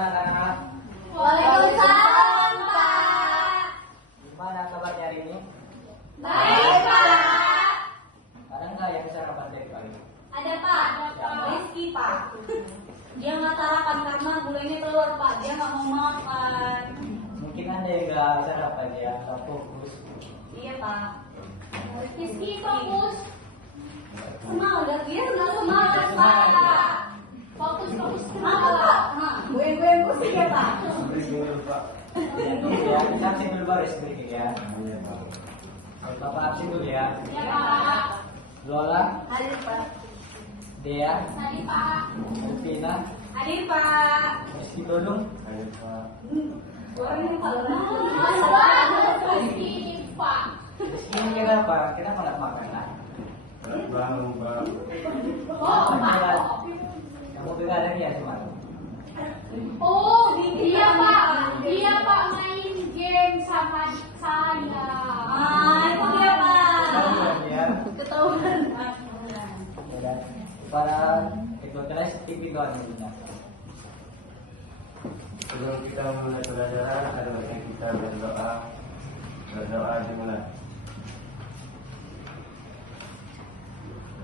anak-anak. Waalaikumsalam, Pak. Gimana kabarnya hari ini? Baik, Pak. Ada nggak yang sarapan dari pagi? Ada, Pak. Rizky, Pak. Dia nggak sarapan karena gulanya telur, Pak. Dia nggak mau makan. Mungkin ada yang nggak sarapan ya, nggak fokus. Iya, Pak. Rizky fokus. Semangat, dia nggak semangat, Pak. Fokus. Semangat, Pak. Gue pusing ya, Pak. Ya, kita absen dulu baru sedikit ya. Bapak absen dulu ya. Ya, Pak. Lola, Hadir, Pak. Dea, Hadir, Pak. Elvina, Hadir, Pak. Rizky Dodong. Suaranya kalau Rizky, Pak. Rizky ini kenapa? Kenapa nggak makan? Nah? Bangun, Pak. Oh, Pak. Kamu begadang ya semalam? Oh, dia Pak. Dia Pak main game sama adik saya. Itu dia Pak. Ketahuan ya. Ketahuan. Ya, para ekonomis TV doang ini. Sebelum kita mulai pelajaran, ada baiknya kita berdoa. Berdoa dimulai.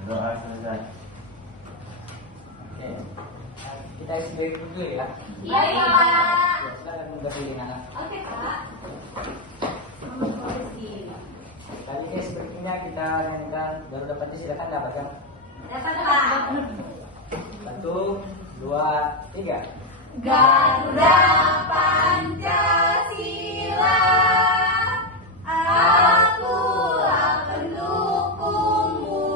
Berdoa selesai. Oke. Kita explain dulu ya. Iya Pak. Ya, silakan memberi anak. Oke Pak. Kali ini sepertinya kita nyanyikan baru dapatnya silakan dapat kan? Dapat Pak. 1, 2, 3. Garuda Pancasila, akulah pendukungmu.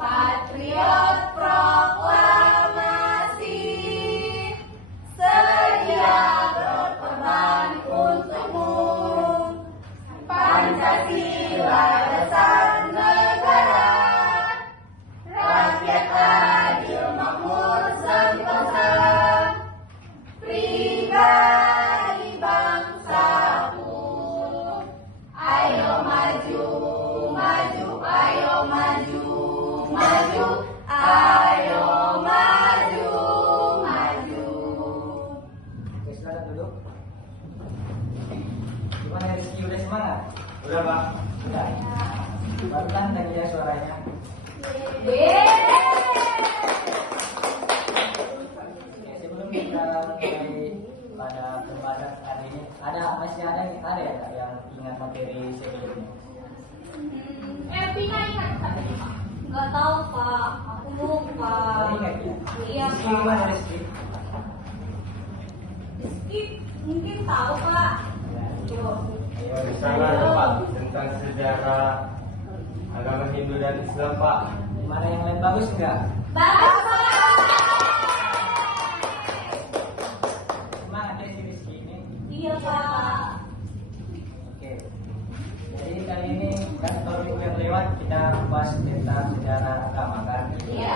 Patriot proklamasi, sedia berkorban untukmu. Pancasila dasar negara, rakyat adil makmur sentosa, pribadi bangsaku. Ayo maju, maju, ayo maju, maju, ayo maju, maju. Oke, silakan duduk. Gimana Rizky, udah semangat? Udah, Pak. Udah. Baru kan tadi ya suaranya. Oke, sebelum kita mulai pada pembahasan hari ini, masih ada ya Kak, yang ingat materi sebelumnya? Pina ingat nggak tahu Pak, aku lupa. Masih ingat ya? Iya Rizky, gimana Pak. Rizky? Rizky mungkin tahu Pak. Ya. Yuk. Ayo, Misalnya, Pak, tentang sejarah agama Hindu dan Islam, Pak. gimana yang lain bagus enggak? Bagus Pak. Semangat ya si Rizky ini. Iya Pak. Oke. Jadi kali ini kan topik yang lewat kita bahas tentang sejarah agama kan. Iya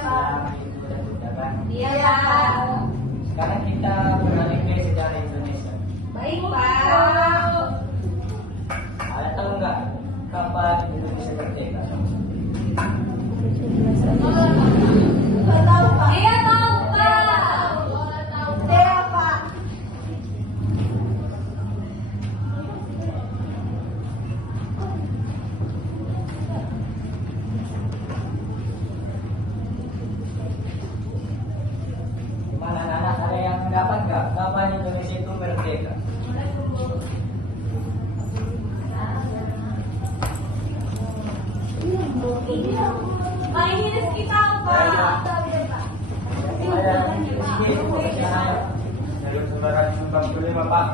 Islam, Hindu dan Buddha kan. Iya Pak. Sekarang kita beralih ke sejarah Indonesia. Baik Pak. Ada tahu nggak kapan Indonesia merdeka? Nggak tahu Pak. Iya tahu Pak. Iya Pak. Gimana anak-anak, ada yang dapat nggak kapan Indonesia itu merdeka? Pak ini Rizky tahu Pak. Ada Rizky, ayo. 1945, Pak.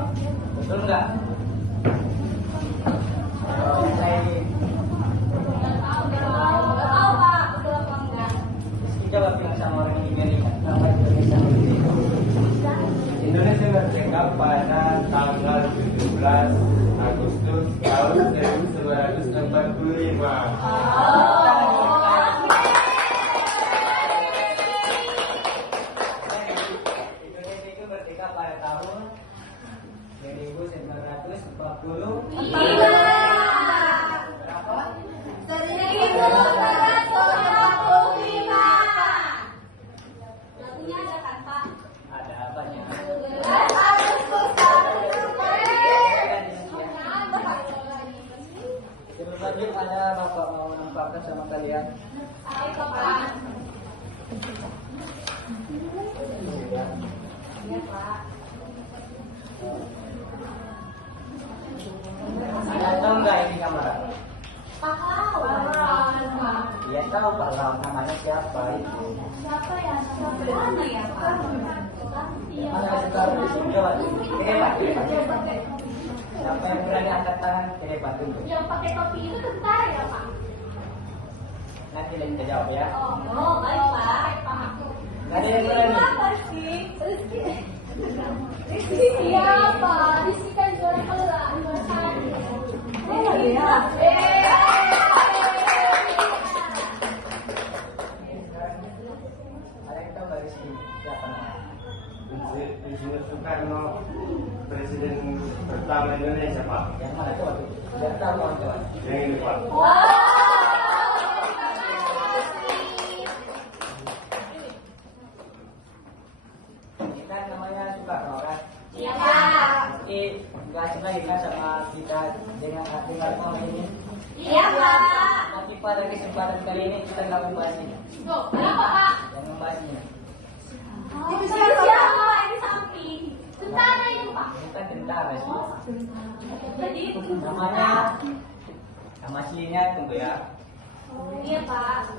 Betul nggak? Ayo, saya ini. Nggak tahu Pak. Betul apa enggak? Rizky coba bilang sama orang Indonesia nih, kapan Indonesia merdeka? Indonesia merdeka pada tanggal 17 Agustus tahun 1945. Indonesia itu merdeka pada tahun 1945. Iya. Berapa? 1945. Lagunya ada kan Pak? Ada. Bapak mau menempatkan sama kalian. Ayo Pak. Iya Pak. Ada tahu nggak ini kamar? Pak Lawan. Dia tahu Pak Lawan namanya siapa itu. Siapa ya? Mana ya Pak? Mana sekarang di sini Pak? Ini Pak. Siapa yang berani angkat tangan ke depan dulu? Yang pakai topi itu tentara ya Pak? Nanti kita jawab ya. Oh, baik Pak. Nggak ada yang berani. Apa sih? Rizky siapa? Rizky kan juara kelas, juara satu. Oh iya. Ada yang tahu nggak di sini siapa namanya? Insinyur Soekarno, Presiden pertama Indonesia, Pak. Yang mana coba tuh? Biar tahu kawan-kawan. Yang ini, Pak. Ini kan namanya Soekarno kan? Iya Pak. Jadi nggak asing lagi kan sama kita dengan ngomong ini. Iya Pak. Tapi pada kesempatan kali ini kita nggak membahas ini. Tuh, kenapa Pak? Yang membahas ini. Itu siapa? Ini samping. Tentara itu Pak. Ini kan tentara sih. Jadi Namanya nama aslinya tunggu ya. iya Pak.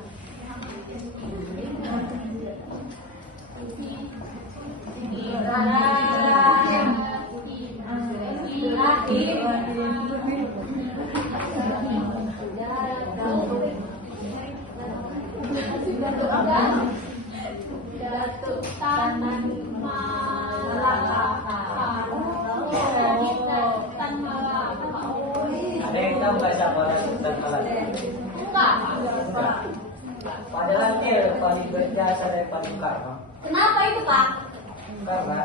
Datuk Taman Malaka. Tan Malaka. Ada yang tahu nggak siapa Datuk Tan Malaka? Enggak. Padahal dia paling berjasa daripada Soekarno. Kenapa itu Pak? Karena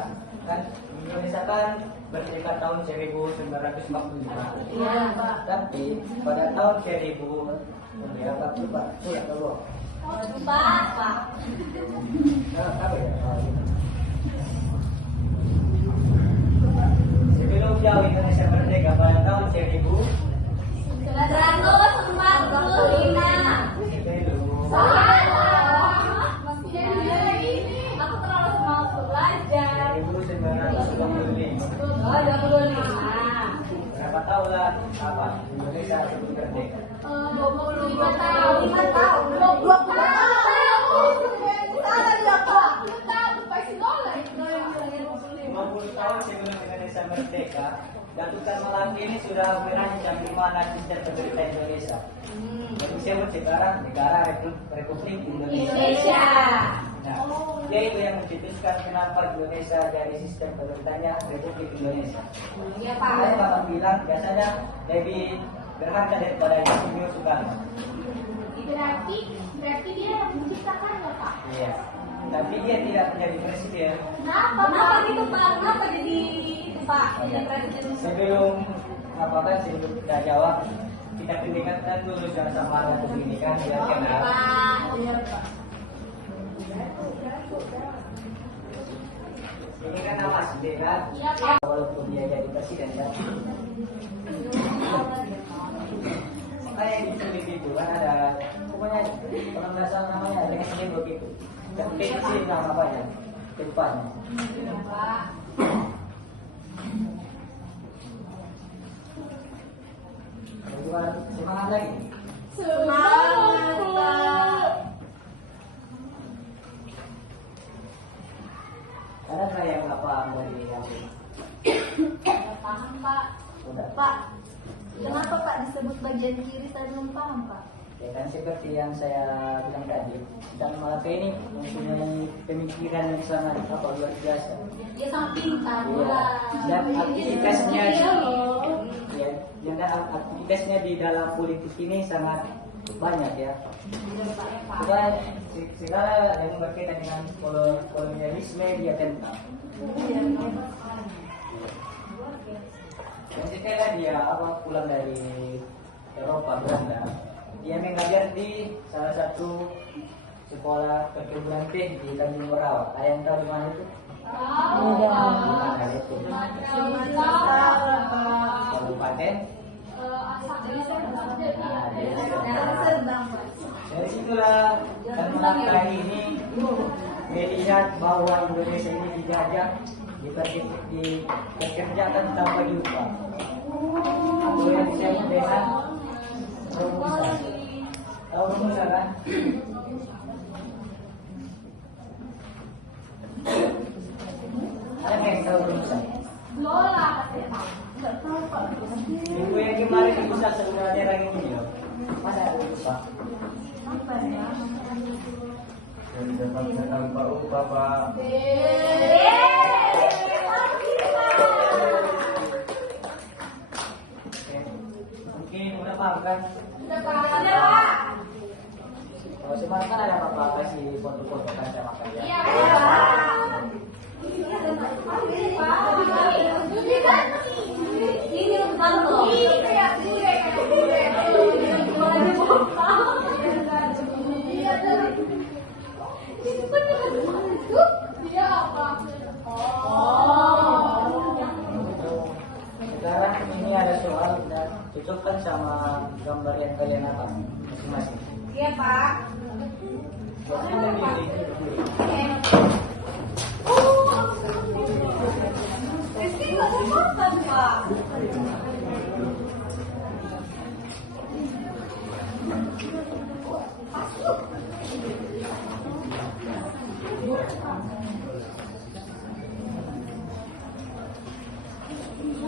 kan Indonesia kan merdeka tahun 1945. Iya Pak. Tapi pada tahun 1000 ya Pak lupa sudah keluar. Pak. Apa ya? Sebelum jauh Indonesia merdeka pada tahun 1000 145. sebelum Salah. Aku terlalu semangat belajar. 1945. Oh, 25. Berapa tahun lah apa Indonesia sebelum merdeka? 25 tahun. 5 tahun. 20 tahun. Salah ya Pak. 20 tahun. Pasti dolar. 50 tahun sebelum Indonesia merdeka, Datuk Tan Malaka ini sudah merancang di mana sistem pemerintah Indonesia. Indonesia sekarang negara Republik Indonesia. Nah, dia itu yang mencetuskan kenapa Indonesia dari sistem pemerintahnya Republik Indonesia. Iya Saya bakal bilang biasanya lebih berharga daripada Insinyur Soekarno. Berarti dia menciptakan ya Pak? Iya. Tapi dia tidak menjadi presiden. Kenapa gitu Pak? Kenapa jadi itu Pak? Jadi presiden? Sebelum sebelum kita jawab, kita pentingkan dulu jangan sama alat pendidikan biar kenal. Iya Pak. Ini kan nama asli kan? Iya Pak. Walaupun dia jadi presiden kan. Makanya diculik itu kan ada pokoknya kalau nggak salah namanya ada yang sebut begitu. Dan kecil nama banyak depannya. Iya Pak. Semangat lagi. Semangat Pak. Ada nggak yang nggak paham dari aku? Nggak paham Pak. Udah. Pak, kenapa Pak disebut bagian kiri? Saya belum paham Pak. Ya kan seperti yang saya bilang tadi, Dan Malaka ini mempunyai pemikiran yang sangat luar biasa. Dia sangat pintar. Iya. Dan aktivitasnya, Iya loh. ya, dan aktivitasnya di dalam politik ini sangat banyak ya. Bukan segala yang berkaitan dengan kolonialisme dia tentang. Dan setelah dia pulang dari Eropa Belanda, dia mengajar di salah satu sekolah perkebunan teh di Tanjung Morawa. Ada yang tahu di mana itu? Di mana itu? Kabupaten Dari situlah dan melangkah ini melihat bahwa Indonesia ini dijajah, dikerjakan tanpa diupah. Aku yang siap desa rumusan. Tahu rumusan kan? Ada yang tahu rumusan? Lola. Minggu yang kemarin di pusat sebenarnya lagi ini loh. Mana ada upah? Dan dapatnya tanpa upah, Pak. Mungkin udah paham kan? Udah Pak. Kalau sebenarnya kan ada apa-apa kasih foto-foto kan sama kalian. Iya Pak. Ini bukan loh. Ini kayak bule. Iya apa? Sekarang ini ada soal dan cocokkan sama gambar yang kalian apa masing-masing. Iya Pak. Buatnya lebih tinggi. Rizky nggak mau makan Pak.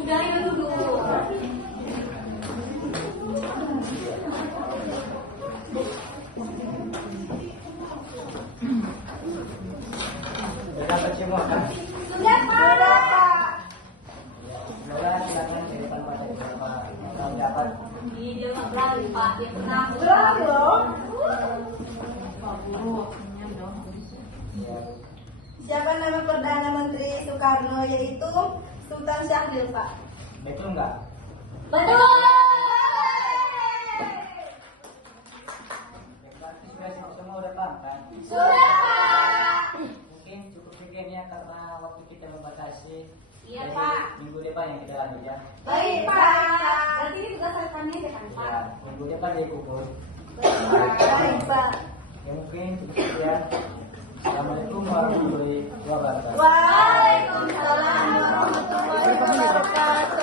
Udah ya dulu. Sudah dapat semua kan? Sudah Pak. Sudah silakan di depan mata sama kamu dapat. Dia nggak berani Pak. Dia pernah berani loh. Ya. Siapa nama Perdana Menteri Soekarno yaitu Sultan Syahrir, Pak? Betul nggak? Betul. Berarti sudah semua udah paham kan? Sudah Pak. Mungkin cukup sekian ya karena waktu kita membatasi. Iya, Jadi, Pak. Minggu depan yang kita lanjut ya. Baik Pak. Berarti ini tugas kami aja kan Pak? Ya, minggu depan dia kumpul. Baik, Pak. Ya mungkin cukup sekian. Assalamualaikum warahmatullahi wabarakatuh. Waalaikumsalam warahmatullahi wabarakatuh.